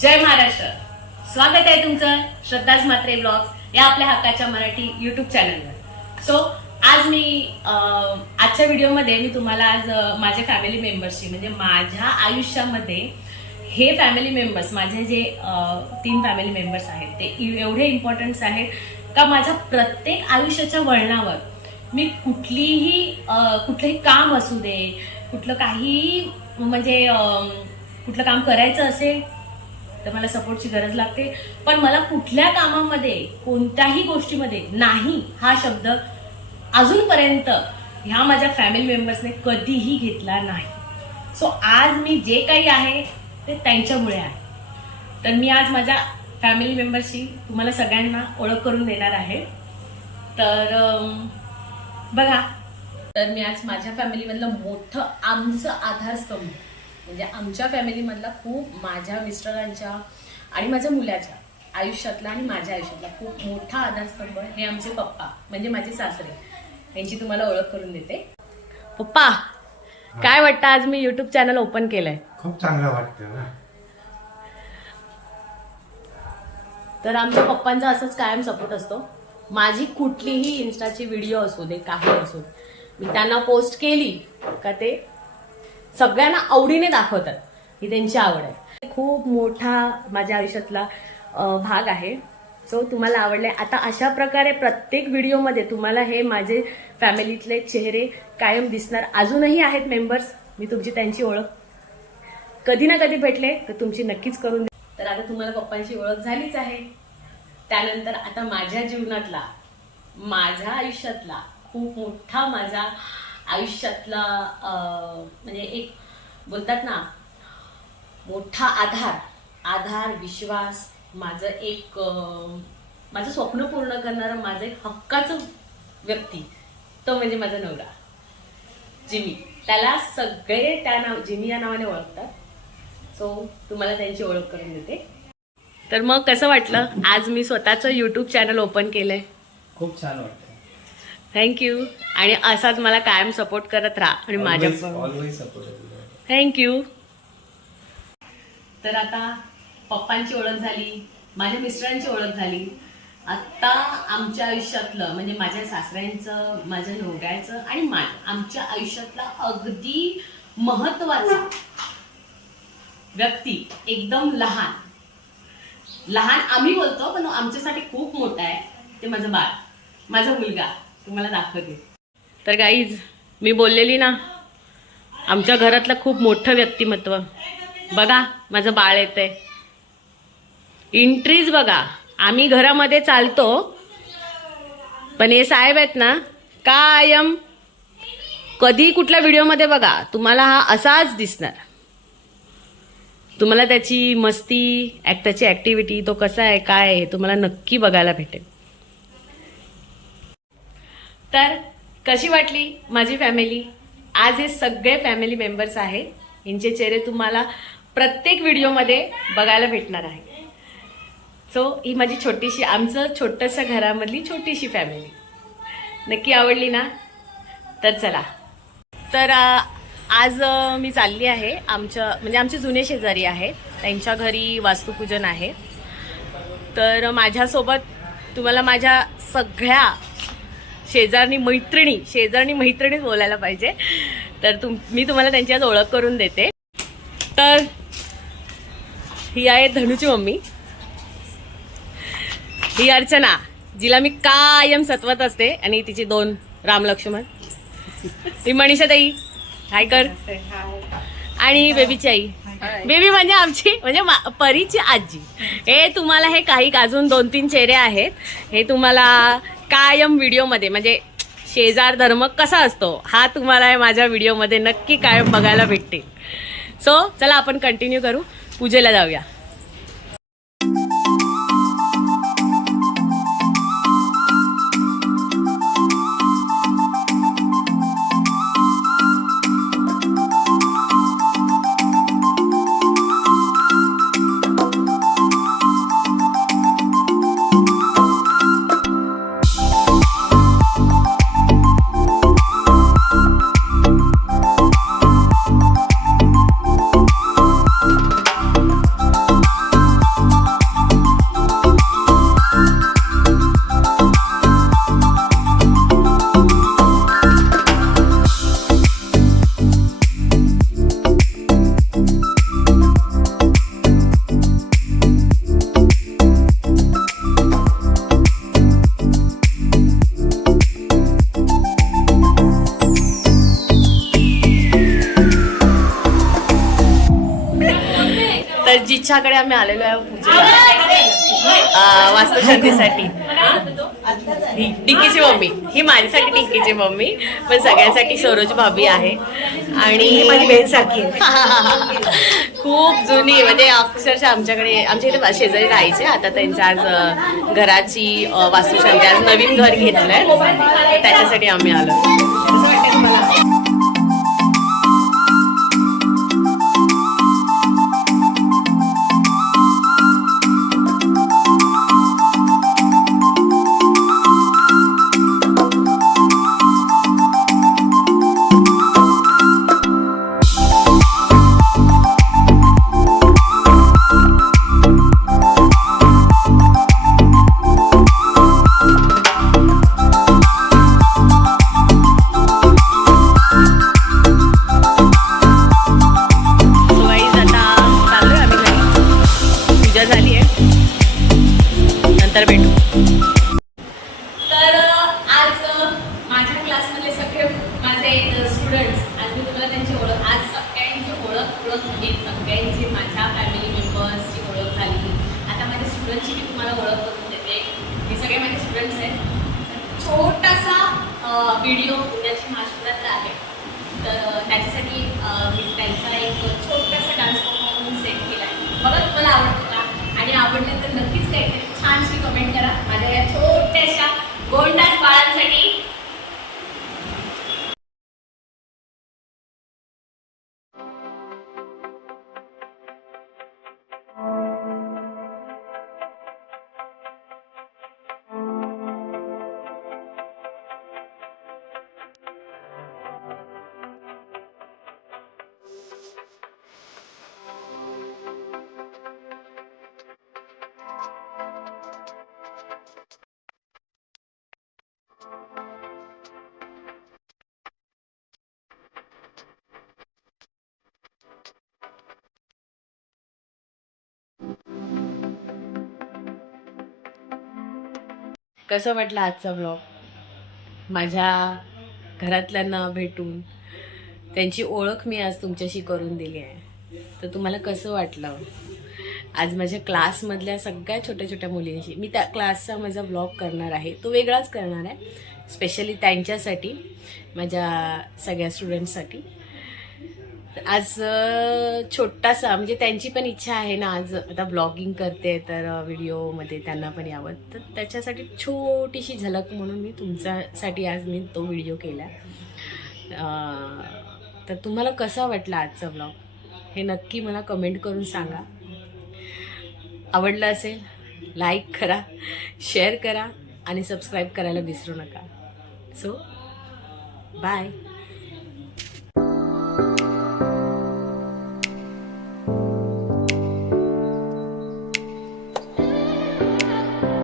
जय महाराष्ट्र. स्वागत आहे तुमचं श्रद्धाज म्हात्रे ब्लॉग्स या आपल्या हक्काच्या मराठी युट्यूब चॅनलवर सो आज मी आजच्या व्हिडिओमध्ये मी तुम्हाला आज माझ्या फॅमिली मेंबर्सची म्हणजे माझ्या आयुष्यामध्ये हे फॅमिली मेंबर्स माझे जे तीन फॅमिली मेंबर्स आहेत ते इ- एवढे इम्पॉर्टन्स आहेत का माझ्या प्रत्येक आयुष्याच्या वळणावर मी कुठलीही कुठलंही काम असू दे कुठलं काही म्हणजे कुठलं काम करायचं असेल तर मला सपोर्टची गरज लागते. पण मला कुठल्या कामामध्ये कोणत्याही गोष्टीमध्ये नाही हा शब्द अजूनपर्यंत ह्या माझ्या फॅमिली मेंबर्सने कधीही घेतला नाही. सो आज मी जे काही आहे ते त्यांच्यामुळे आहे. तर मी आज माझ्या फॅमिली मेंबरशी तुम्हाला सगळ्यांना ओळख करून देणार आहे. तर बघा. तर मी आज माझ्या फॅमिलीमधलं मोठं आमचं आधारस्तंभ म्हणजे आमच्या फॅमिलीमधला खूप माझ्या मिस्टरांच्या आणि माझ्या मुलाच्या आयुष्यातला आणि माझ्या आयुष्यातला खूप मोठा आधारस्तंभ हे आमचे पप्पा म्हणजे माझे सासरे. यांची तुम्हाला ओळख करून देते. पप्पा काय वाटतं आज मी युट्यूब चॅनल ओपन केलंय? खूप चांगलं वाटतं ना. तर आमच्या पप्पांचा असंच कायम सपोर्ट असतो. माझी कुठलीही इन्स्टाची व्हिडिओ असू दे काही असू दे मी त्यांना पोस्ट केली का ते सगळ्यांना आवडीने दाखवतात. ही त्यांची आवड आहे. खूप मोठा माझ्या आयुष्यातला भाग आहे. सो तुम्हाला आवडले आता अशा प्रकारे प्रत्येक व्हिडिओमध्ये तुम्हाला हे माझे फॅमिलीतले चेहरे कायम दिसणार. अजूनही आहेत मेंबर्स. मी तुमची त्यांची ओळख कधी ना कधी भेटले तर तुमची नक्कीच करून दे. तर आता तुम्हाला पप्पांची ओळख झालीच आहे. त्यानंतर आता माझ्या जीवनातला माझ्या आयुष्यातला खूप मोठा माझा आयुष्यातला म्हणजे एक बोलतात ना मोठा आधार आधार विश्वास माझं एक माझं स्वप्न पूर्ण करणारं माझं एक हक्काचं व्यक्ती तो म्हणजे माझा नवरा जिमी. त्याला सगळे त्या नाव जिमी या नावाने ओळखतात. सो तुम्हाला त्यांची ओळख करून देते. तर मग कसं वाटलं? आज मी स्वतःचं यूट्यूब चॅनल ओपन केलंय. खूप छान वाटतं थँक्यू आणि असाच मला कायम सपोर्ट करत राहा. आणि माझ्या थँक्यू तर आता पप्पांची ओळख झाली माझ्या मिस्टरांची ओळख झाली. आत्ता आमच्या आयुष्यातलं म्हणजे माझ्या सासऱ्यांचं माझ्या नवऱ्याचं आणि माझ्या आमच्या आयुष्यातला अगदी महत्त्वाचा व्यक्ती एकदम लहान. लहान आम्ही बोलतो पण आमच्यासाठी खूप मोठा आहे. ते माझं बाळ माझा मुलगा. तुम्हाला दाखवते. तर गाईज मी बोललेली ना आमच्या घरातलं खूप मोठं व्यक्तिमत्व. बघा माझं बाळ येतं आहे इंट्रीज बघा आम्ही घरामध्ये चालतो पण हे साहेब आहेत ना कायम कधी कुठल्या व्हिडिओमध्ये बघा तुम्हाला हा असाच दिसणार. तुम्हाला त्याची मस्ती ॲक- त्याची ॲक्टिव्हिटी तो कसा आहे काय आहे तुम्हाला नक्की बघायला भेटेल. तर कशी वाटली माझी फॅमिली आज हे सगळे फॅमिली मेंबर्स आहेत. यांचे चेहरे तुम्हाला प्रत्येक व्हिडिओमध्ये बघायला भेटणार आहे. सो ही माझी छोटीशी आमचं छोटंसं घरामधली छोटीशी फॅमिली नक्की आवडली ना? तर चला. तर आज मी चालली आहे. आमच्या म्हणजे आमचे जुने शेजारी आहेत. त्यांच्या घरी वास्तुपूजन आहे. तर माझ्यासोबत तुम्हाला माझ्या सगळ्या शेजारणी मैत्रिणी शेजारणी मैत्रिणीच बोलायला पाहिजे. तर तुम मी तुम्हाला त्यांची आज ओळख करून देते. तर ही आहे धनुची मम्मी. ही अर्चना जिला मी कायम सत्वत असते आणि तिची दोन राम लक्ष्मण. ही मनीषा ताई हाय कर. आणि बेबीची आई. बेबी म्हणजे आमची म्हणजे परीची आजी. हे तुम्हाला हे काही अजून दोन तीन चेहरे आहेत. हे तुम्हाला कायम व्हिडिओमध्ये म्हणजे शेजार धर्म कसा असतो हा तुम्हाला माझ्या व्हिडिओमध्ये नक्की कायम बघायला भेटतील. सो चला आपण कंटिन्यू करू. पूजेला जाऊया. तर जिच्याकडे आम्ही आलेलो आहे पूजेला. अं, वास्तुशांतीसाठी. डिक्कीची मम्मी. ही माझ्यासाठी डिक्कीची मम्मी. पण सगळ्यांसाठी सरोज भाभी आहे. आणि ही माझी बहीण सारखी खूप जुनी म्हणजे अक्षरशः आमच्याकडे आमच्या इथे शेजारी राहायचे. आता त्यांचं आज घराची वास्तुशांती. आज नवीन घर घेतलंय. त्याच्यासाठी आम्ही आलो. नंतर भेटू. तर आज माझ्या क्लासमधले सगळे माझे स्टुडंट्स आज मी तुम्हाला त्यांची ओळख आज सगळ्यांची ओळख ओळख म्हणजे सगळ्यांची माझ्या फॅमिली मेंबर्सची ओळख झाली. आता माझ्या स्टुडंटची मी तुम्हाला ओळख करून देते. हे सगळे माझे स्टुडंट्स आहेत. छोटासा व्हिडिओ उद्याची महाशिवरात्र आहे. तर त्याच्यासाठी मी त्यांचा एक छोटासा डान्स परफॉर्मन्स सेट केला आहे बघा तुम्हाला आवडतो का? आणि आवडलं तर नक्कीच काहीतरी छानशी कमेंट करा. माझ्या या छोट्याशा गोंडात बाळा कसं वाटलं आजचा ब्लॉग माझ्या घरातल्यांना भेटून त्यांची ओळख मी आज तुमच्याशी करून दिली आहे. तर तुम्हाला कसं वाटलं? आज माझ्या क्लासमधल्या सगळ्या छोट्या छोट्या मुलींशी मी त्या क्लासचा माझा ब्लॉग करणार आहे. तो वेगळाच करणार आहे स्पेशली त्यांच्यासाठी माझ्या सगळ्या स्टुडंट्ससाठी आज छोटासा म्हणजे त्यांची पण इच्छा आहे ना आज आता ब्लॉगिंग करते तर व्हिडिओमध्ये त्यांना पण यावं. तर त्याच्यासाठी छोटीशी झलक म्हणून मी तुमच्यासाठी आज मी तो व्हिडिओ केला. तर तुम्हाला कसा वाटला आजचा ब्लॉग हे नक्की मला कमेंट करून सांगा. आवडलं असेल लाईक करा शेअर करा आणि सबस्क्राईब करायला विसरू नका. So bye